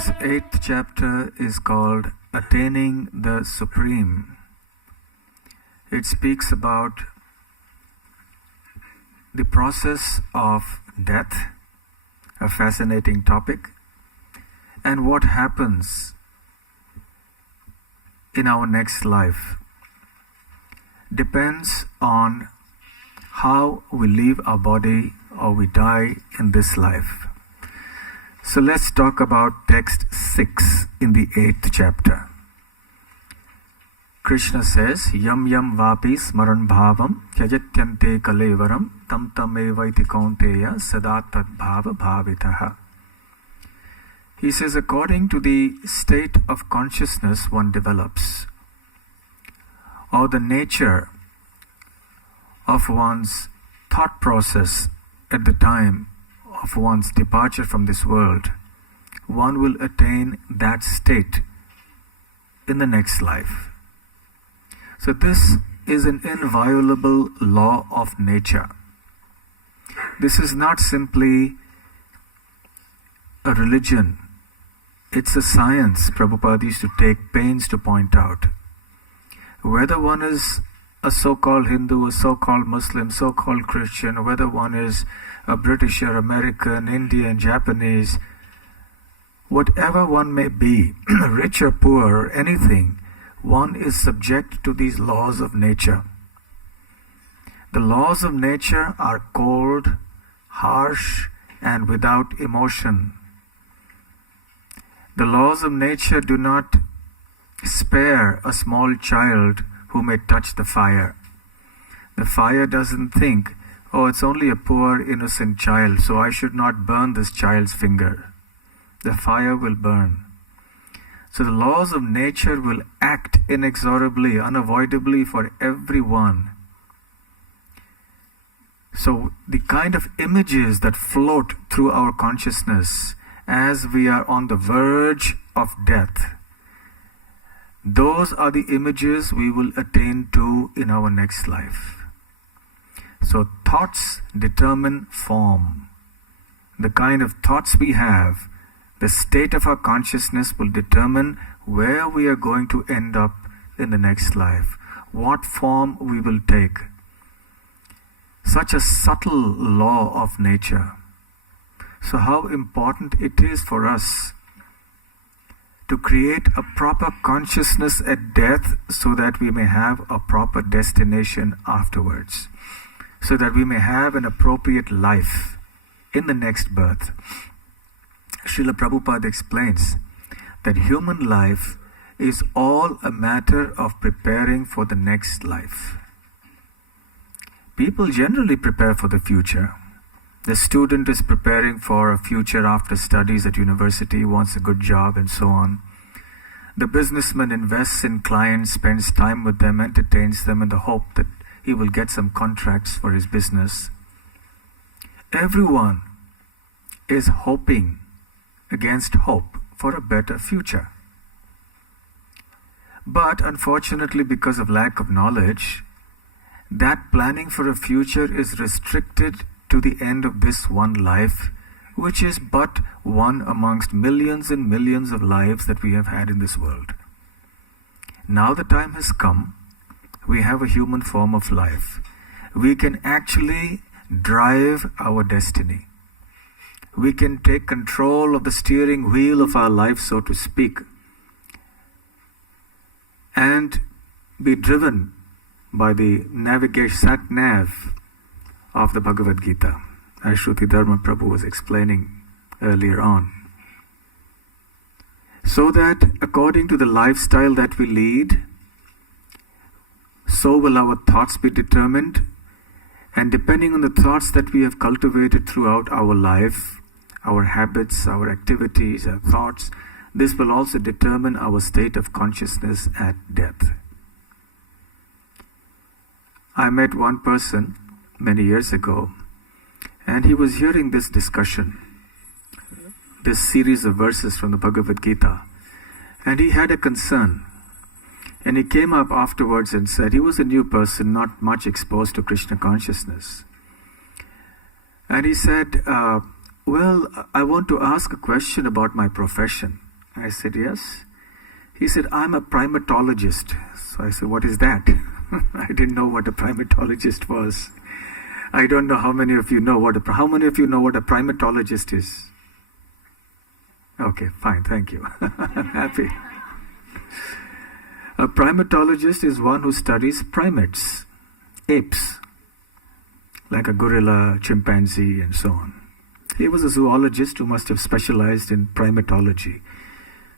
This 8th chapter is called Attaining the Supreme. It speaks about the process of death, a fascinating topic, and what happens in our next life depends on how we leave our body or we die in this life. So let's talk about text 6 in the 8th chapter. Krishna says, Yam yam vapi smaran bhavam tyajatyante kalevaram tam tamevaiti kaunteya sada tad bhava bhavitaha. He says, according to the state of consciousness one develops, or the nature of one's thought process at the time of one's departure from this world, one will attain that state in the next life. So this is an inviolable law of nature. This is not simply a religion. It's a science, Prabhupada used to take pains to point out. Whether one is a so-called Hindu, a so-called Muslim, so-called Christian, whether one is a British or American, Indian, Japanese, whatever one may be, rich or poor or anything, one is subject to these laws of nature. The laws of nature are cold, harsh, and without emotion. The laws of nature do not spare a small child who may touch the fire. The fire doesn't think, oh, it's only a poor innocent child, so I should not burn this child's finger. The fire will burn. So the laws of nature will act inexorably, unavoidably for everyone. So the kind of images that float through our consciousness as we are on the verge of death, those are the images we will attain to in our next life. So thoughts determine form. The kind of thoughts we have, the state of our consciousness will determine where we are going to end up in the next life, what form we will take. Such a subtle law of nature. So how important it is for us to create a proper consciousness at death so that we may have a proper destination afterwards, so that we may have an appropriate life in the next birth. Srila Prabhupada explains that human life is all a matter of preparing for the next life. People generally prepare for the future. The student is preparing for a future after studies at university, wants a good job and so on. The businessman invests in clients, spends time with them, entertains them in the hope that he will get some contracts for his business. Everyone is hoping against hope for a better future. But unfortunately, because of lack of knowledge, that planning for a future is restricted to the end of this one life, which is but one amongst millions and millions of lives that we have had in this world. Now the time has come, we have a human form of life. We can actually drive our destiny. We can take control of the steering wheel of our life, so to speak, and be driven by the navigation, sat-nav of the Bhagavad Gita, as Shruti Dharma Prabhu was explaining earlier on. So that according to the lifestyle that we lead, so will our thoughts be determined, and depending on the thoughts that we have cultivated throughout our life, our habits, our activities, our thoughts, this will also determine our state of consciousness at death. I met one person many years ago, and he was hearing this discussion, this series of verses from the Bhagavad Gita, and he had a concern. And he came up afterwards and said he was a new person, not much exposed to Krishna consciousness. And he said, well, I want to ask a question about my profession. I said, yes. He said, I'm a primatologist. So I said, what is that? I didn't know what a primatologist was. I don't know how many of you know what a primatologist is. Okay, fine, thank you. I'm happy. A primatologist is one who studies primates, apes, like a gorilla, chimpanzee, and so on. He was a zoologist who must have specialized in primatology.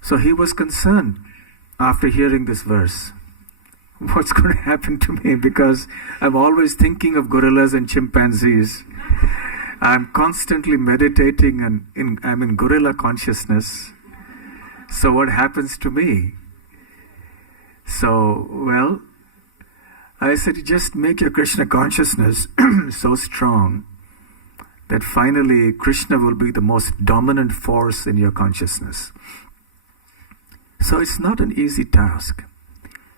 So he was concerned after hearing this verse. What's going to happen to me? Because I'm always thinking of gorillas and chimpanzees. I'm constantly meditating and I'm in gorilla consciousness. So what happens to me? So, well, I said, just make your Krishna consciousness so strong that finally Krishna will be the most dominant force in your consciousness. So it's not an easy task.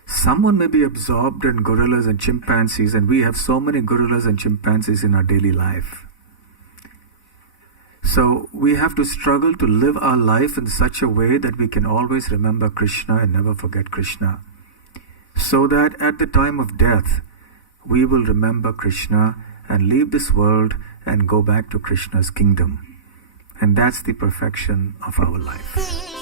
Someone may be absorbed in gorillas and chimpanzees, and we have so many gorillas and chimpanzees in our daily life. So we have to struggle to live our life in such a way that we can always remember Krishna and never forget Krishna. So that at the time of death, we will remember Krishna and leave this world and go back to Krishna's kingdom. And that's the perfection of our life.